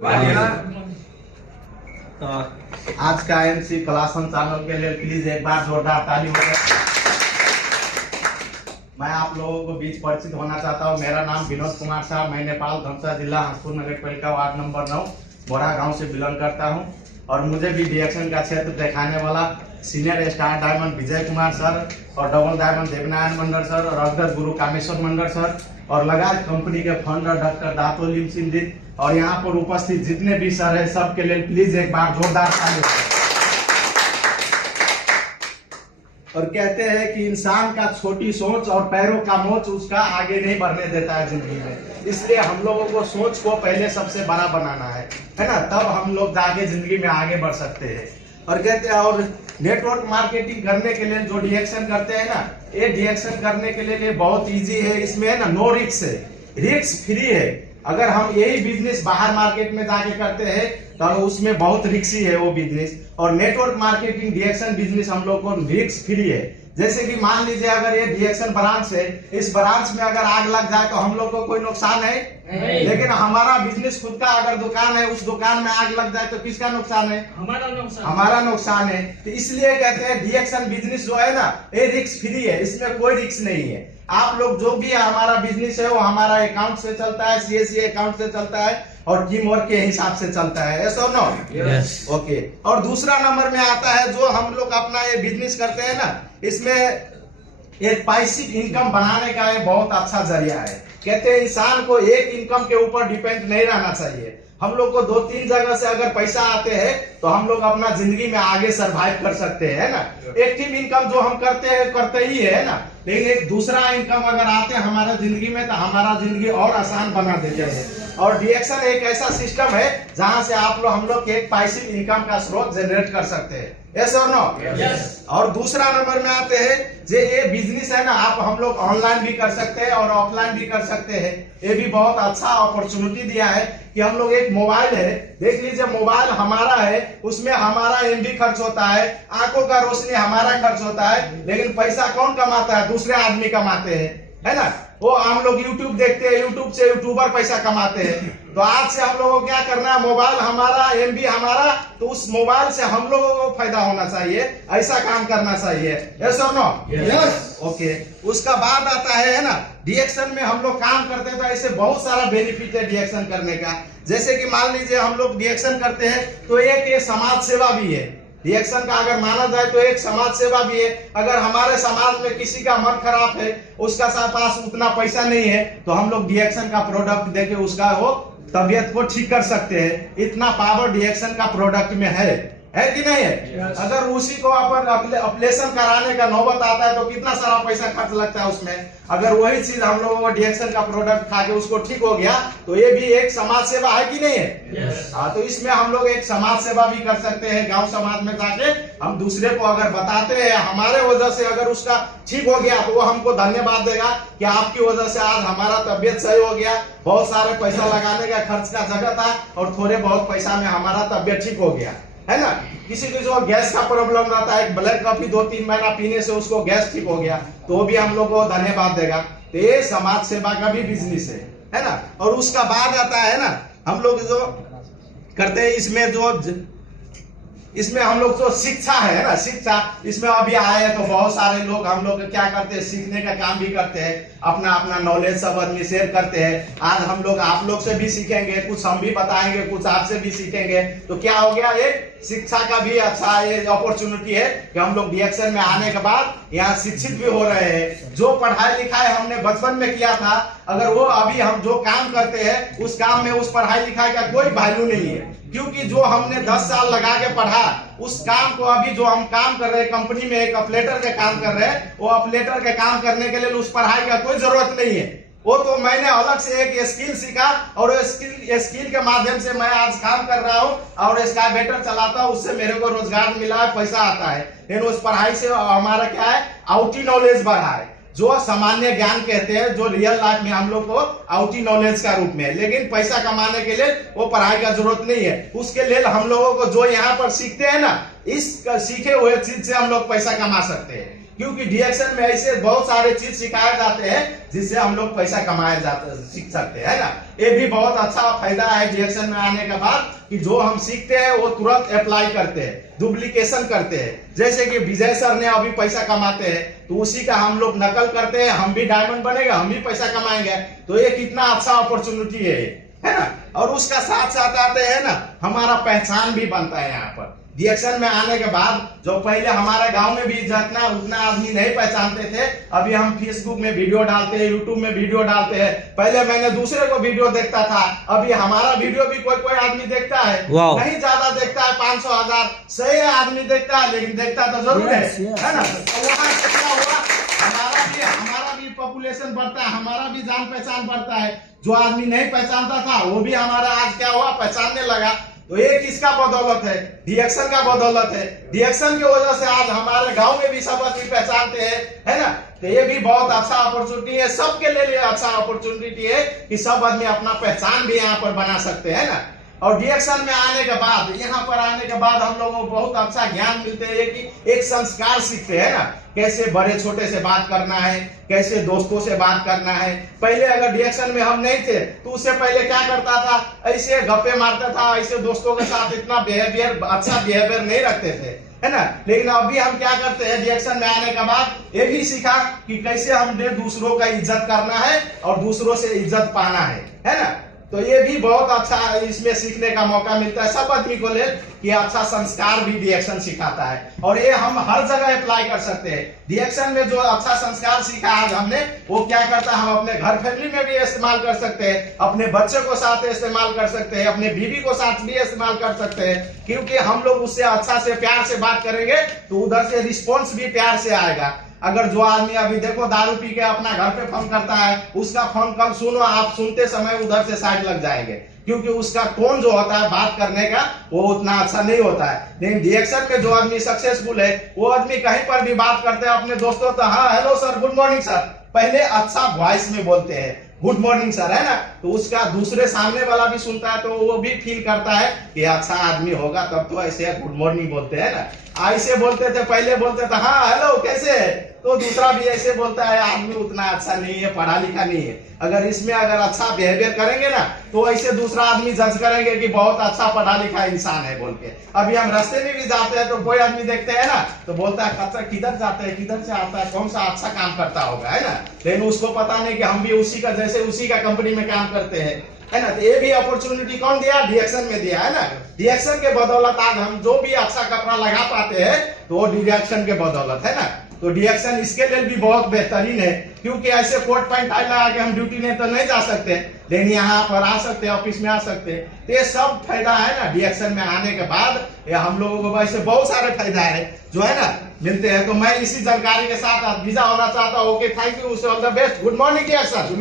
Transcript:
तो आज का एमसी कलासन चैनल के लिए प्लीज एक बार जोरदार ताली हो जाए। मैं आप लोगों को बीच परिचित होना चाहता हूँ। मेरा नाम विनोद कुमार साहब, मैं नेपाल धमसा जिला हसपुर नगर पालिका वार्ड नंबर 9 बोरा गांव से बिलोंग करता हूँ और मुझे भी डिएक्शन का क्षेत्र दिखाने वाला senior star diamond Vijay Kumar sir और डबल डायमंड देवनारायण मंडल सर और अग्रज गुरु कामेश्वर मंडल सर और लगाज कंपनी के फाउंडर डॉक्टर दातो लिम सिंह और यहाँ पर उपस्थित जितने भी सर है सबके लिए प्लीज एक बार जोरदार ताली। और कहते हैं कि इंसान का छोटी सोच और पैरों का मोच उसका आगे नहीं बढ़ने देता है जिंदगी में, इसलिए हम लोगों को सोच को पहले सबसे बड़ा बनाना है ना, तब हम लोग जाके जिंदगी में आगे बढ़ सकते हैं। और कहते हैं और नेटवर्क मार्केटिंग करने के लिए जो डिएक्शन करते हैं ना, ये डिएक्शन करने के लिए बहुत इजी है। इसमें है ना नो रिस्क है, रिस्क फ्री है। अगर हम यही बिजनेस बाहर मार्केट में जाके करते हैं तो उसमें बहुत रिस्की है वो बिजनेस। और नेटवर्क मार्केटिंग डिएक्शन बिजनेस हम लोग को रिस्क फ्री है। जैसे कि मान लीजिए अगर ये डिएक्शन ब्रांच है, इस ब्रांच में अगर आग लग जाए तो हम लोग को कोई नुकसान है नहीं। लेकिन हमारा बिजनेस खुद का अगर दुकान है, उस दुकान में आग लग जाए तो किसका नुकसान है? हमारा नुकसान है। तो इसलिए कहते हैं डिएक्शन बिजनेस जो है ना, ये रिस्क फ्री है, इसमें कोई रिस्क नहीं है। आप लोग जो भी हमारा बिजनेस है वो हमारा अकाउंट से चलता है, सीएससी अकाउंट से चलता है और टीम वर्क के हिसाब से चलता है। यस और नो? यस। ओके। और दूसरा नंबर में आता है जो हम लोग अपना ये बिजनेस करते हैं ना, इसमें एक पैसिव इनकम बनाने का ये बहुत अच्छा जरिया है। कहते हैं इंसान को एक इनकम के ऊपर डिपेंड नहीं रहना चाहिए। हम लोग को 2-3 जगह से अगर पैसा आते हैं तो हम लोग अपना जिंदगी में आगे सरवाइव कर सकते हैं ना। एक्टिव इनकम जो हम करते ही है ना, लेकिन एक दूसरा इनकम अगर आते हैं हमारा जिंदगी में तो हमारा जिंदगी और आसान बना देते हैं। और डिएक्शन एक ऐसा सिस्टम है जहां से हम लोग एक पैसिव इनकम का स्रोत जनरेट कर सकते हैं। यस और नो? यस। और दूसरा नंबर में आते हैं जो ये बिजनेस है ना, आप हम लोग ऑनलाइन भी कर सकते हैं और ऑफलाइन भी कर सकते हैं। ये भी बहुत अच्छा अपॉर्चुनिटी दिया है कि हम लोग एक मोबाइल है, देख लीजिए मोबाइल हमारा है, उसमें हमारा एमबी खर्च होता है, आंखों का रोशनी हमारा खर्च होता है, लेकिन पैसा कौन कमाता है? दूसरे आदमी कमाते हैं, है ना। वो हम लोग यूट्यूब देखते हैं, यूट्यूब से यूट्यूबर पैसा कमाते हैं। तो आज से हम लोगों को क्या करना है? मोबाइल हमारा, एमबी हमारा, तो उस मोबाइल से हम लोगों को फायदा होना चाहिए, ऐसा काम करना चाहिए। यस और नो? यस। ओके। उसका बाद आता है ना, डिएक्शन में हम लोग काम करते हैं तो ऐसे बहुत सारा बेनिफिट है डिएक्शन करने का। जैसे कि मान लीजिए हम लोग डिएक्शन करते हैं तो एक ये समाज सेवा भी है। डिएक्शन का अगर माना जाए तो एक समाज सेवा भी है। अगर हमारे समाज में किसी का मन खराब है, उसका पास उतना पैसा नहीं है, तो हम लोग डिएक्शन का प्रोडक्ट देके उसका वो तबियत को ठीक कर सकते हैं। इतना पावर डिएक्शन का प्रोडक्ट में है कि नहीं है? yes. अगर उसी को अपन ऑपरेशन कराने का नौबत आता है तो कितना सारा पैसा खर्च लगता है उसमें। अगर वही चीज हम लोगों को डिएक्शन का प्रोडक्ट खा के उसको ठीक हो गया तो ये भी एक समाज सेवा है कि नहीं है? yes. तो इसमें हम लोग एक समाज सेवा भी कर सकते हैं। गांव समाज में जाके हम दूसरे को अगर बताते हैं, हमारे वजह से अगर उसका ठीक हो गया तो वो हमको धन्यवाद देगा कि आपकी वजह से आज हमारा तबियत सही हो गया। बहुत सारे पैसा लगाने का खर्च का जगह था और थोड़े बहुत पैसा में हमारा तबियत ठीक हो गया, है ना। किसी को जो गैस का प्रॉब्लम रहता है, ब्लैक कॉफी 2-3 महीना पीने से उसको गैस ठीक हो गया, तो भी हम लोग को धन्यवाद देगा। तो ये समाज सेवा का भी बिजनेस है ना। और उसका बाद आता है ना, हम लोग जो करते हैं इसमें हम लोग जो शिक्षा है ना, शिक्षा इसमें अभी आए हैं तो बहुत सारे लोग हम लोग क्या करते हैं, सीखने का काम भी करते हैं, अपना अपना नॉलेज सब आदमी शेयर करते हैं। आज हम लोग आप लोग से भी सीखेंगे, कुछ हम भी बताएंगे, कुछ आपसे भी सीखेंगे। तो क्या हो गया, एक शिक्षा का भी अच्छा ये अपॉर्चुनिटी है कि हम लोग डिएक्शन में आने के बाद यहाँ शिक्षित भी हो रहे हैं। जो पढ़ाई लिखाई हमने बचपन में किया था, अगर वो अभी हम जो काम करते हैं उस काम में उस पढ़ाई लिखाई का कोई वैल्यू नहीं है, क्योंकि जो हमने 10 साल लगा के पढ़ा उस काम को अभी जो हम काम कर रहे हैं, कंपनी में एक ऑपरेटर के काम कर रहे हैं, वो ऑपरेटर के काम करने के लिए उस पढ़ाई का कोई जरूरत नहीं है। वो तो मैंने अलग से एक स्किल सीखा और स्किल के माध्यम से मैं आज काम कर रहा हूँ और एस्कावेटर चलाता हूँ, उससे मेरे को रोजगार मिला है, पैसा आता है। लेकिन उस पढ़ाई से हमारा क्या है, आउटी नॉलेज बढ़ा है, जो सामान्य ज्ञान कहते हैं, जो रियल लाइफ में हम लोग को आउटी नॉलेज का रूप में है। लेकिन पैसा कमाने के लिए वो पढ़ाई का जरूरत नहीं है। उसके लिए हम लोगों को जो यहाँ पर सीखते हैं ना, इस सीखे हुए चीज से हम लोग पैसा कमा सकते हैं। क्योंकि डिएक्शन में ऐसे बहुत सारे चीज सिखाए जाते हैं जिससे हम लोग पैसा कमाए जाते सीख सकते हैं ना। ये भी बहुत अच्छा फायदा है डिएक्शन में आने के बाद कि जो हम सीखते हैं वो तुरंत अप्लाई करते हैं, डुप्लीकेशन करते हैं। जैसे कि विजय सर ने अभी पैसा कमाते हैं तो उसी का हम लोग नकल करते हैं, हम भी डायमंड बनेगा, हम भी पैसा कमाएंगे। तो ये कितना अच्छा अपॉर्चुनिटी है ना। और उसका साथ साथ आते हैं ना, हमारा पहचान भी बनता है यहाँ पर डिएक्शन में आने के बाद। जो पहले हमारे गांव में भी जितना उतना आदमी नहीं पहचानते थे, अभी हम फेसबुक में वीडियो डालते हैं, यूट्यूब में वीडियो डालते हैं। पहले मैंने दूसरे को वीडियो देखता था, अभी हमारा वीडियो भी कोई कोई आदमी देखता है, नहीं ज्यादा देखता है, 500,000 100 आदमी देखता है, लेकिन देखता तो जरूर है ना। तो वहां से क्या हुआ, हमारा भी पॉपुलेशन बढ़ता है, हमारा भी जान पहचान बढ़ता है। जो आदमी नहीं पहचानता था वो भी हमारा आज क्या हुआ, पहचानने लगा। तो ये किसका बदौलत है, डिएक्शन का बदौलत है। डिएक्शन की वजह से आज हमारे गांव में भी सब आदमी पहचानते हैं, है ना। तो ये भी बहुत अच्छा अपॉर्चुनिटी है, सबके लिए अच्छा अपॉर्चुनिटी है कि सब आदमी अपना पहचान भी यहाँ पर बना सकते हैं ना। और डिएक्शन में आने के बाद, यहाँ पर आने के बाद हम लोगों को बहुत अच्छा ज्ञान मिलते हैं कि एक संस्कार सीखते हैं ना, कैसे बड़े छोटे से बात करना है, कैसे दोस्तों से बात करना है। पहले अगर डिएक्शन में हम नहीं थे तो उससे पहले क्या करता था, ऐसे गप्पे मारता था, ऐसे दोस्तों के साथ इतना अच्छा बिहेवियर नहीं रखते थे, है ना। लेकिन अभी हम क्या करते हैं, डिएक्शन में आने के बाद ये भी सीखा कि कैसे हमने दूसरों का इज्जत करना है और दूसरों से इज्जत पाना है ना। तो ये भी बहुत अच्छा इसमें सीखने का मौका मिलता है सब आदमी को ले कि अच्छा संस्कार भी डिएक्शन सिखाता है। और ये हम हर जगह अप्लाई कर सकते हैं। डिएक्शन में जो अच्छा संस्कार सीखा आज हमने, वो क्या करता है, हम अपने घर फैमिली में भी इस्तेमाल कर सकते हैं, अपने बच्चे को साथ इस्तेमाल कर सकते हैं, अपने बीवी को साथ भी इस्तेमाल कर सकते हैं। क्योंकि हम लोग उससे अच्छा से प्यार से बात करेंगे तो उधर से रिस्पॉन्स भी प्यार से आएगा। अगर जो आदमी अभी देखो दारू पी के अपना घर पे फोन करता है, उसका फोन कल सुनो, आप सुनते समय उधर से साइड लग जाएंगे, क्योंकि उसका टोन जो होता है बात करने का वो उतना अच्छा नहीं होता है। लेकिन डिएक्शन में जो आदमी सक्सेसफुल है वो आदमी कहीं पर भी बात करते हैं अपने दोस्तों तो, हाँ hello sir, good morning sir, पहले अच्छा वॉइस में बोलते हैं गुड मॉर्निंग सर, है ना। तो उसका दूसरे सामने वाला भी सुनता है तो वो भी फील करता है कि अच्छा आदमी होगा, तब तो ऐसे गुड मॉर्निंग बोलते हैं ना। ऐसे बोलते थे पहले, बोलते थे हाँ हेलो कैसे है, तो दूसरा भी ऐसे बोलता है आदमी उतना अच्छा नहीं है, पढ़ा लिखा नहीं है। अगर इसमें अगर अच्छा बिहेवियर करेंगे ना तो ऐसे दूसरा आदमी जज करेंगे कि बहुत अच्छा पढ़ा लिखा इंसान है बोल के। अभी हम रास्ते में भी जाते हैं तो कोई आदमी देखते हैं ना तो बोलता है अच्छा किधर जाते हैं, किधर से आता है, कौन सा अच्छा काम करता होगा, है ना। लेकिन उसको पता नहीं कि हम भी उसी का जैसे उसी का कंपनी में काम करते हैं, है ना। तो ये भी अपॉर्चुनिटी कौन दिया, डिएक्शन में दिया, है ना। डिएक्शन के बदौलत आज हम जो भी अच्छा कपड़ा लगा पाते हैं तो वो डिएक्शन के बदौलत, है ना। तो डिएक्शन इसके लिए भी बहुत बेहतरीन है, क्योंकि ऐसे कोट पैंट टाई लगा के हम ड्यूटी में तो नहीं जा सकते, लेकिन यहाँ पर आ सकते, ऑफिस में आ सकते। तो ये सब फायदा है ना डिएक्शन में आने के बाद। ये हम लोगों को वैसे बहुत सारे फायदा है जो है ना मिलते हैं। तो मैं इसी जानकारी के साथ वीजा होना चाहता हूँ। Okay, thank you, all the best, good morning डिएक्शन।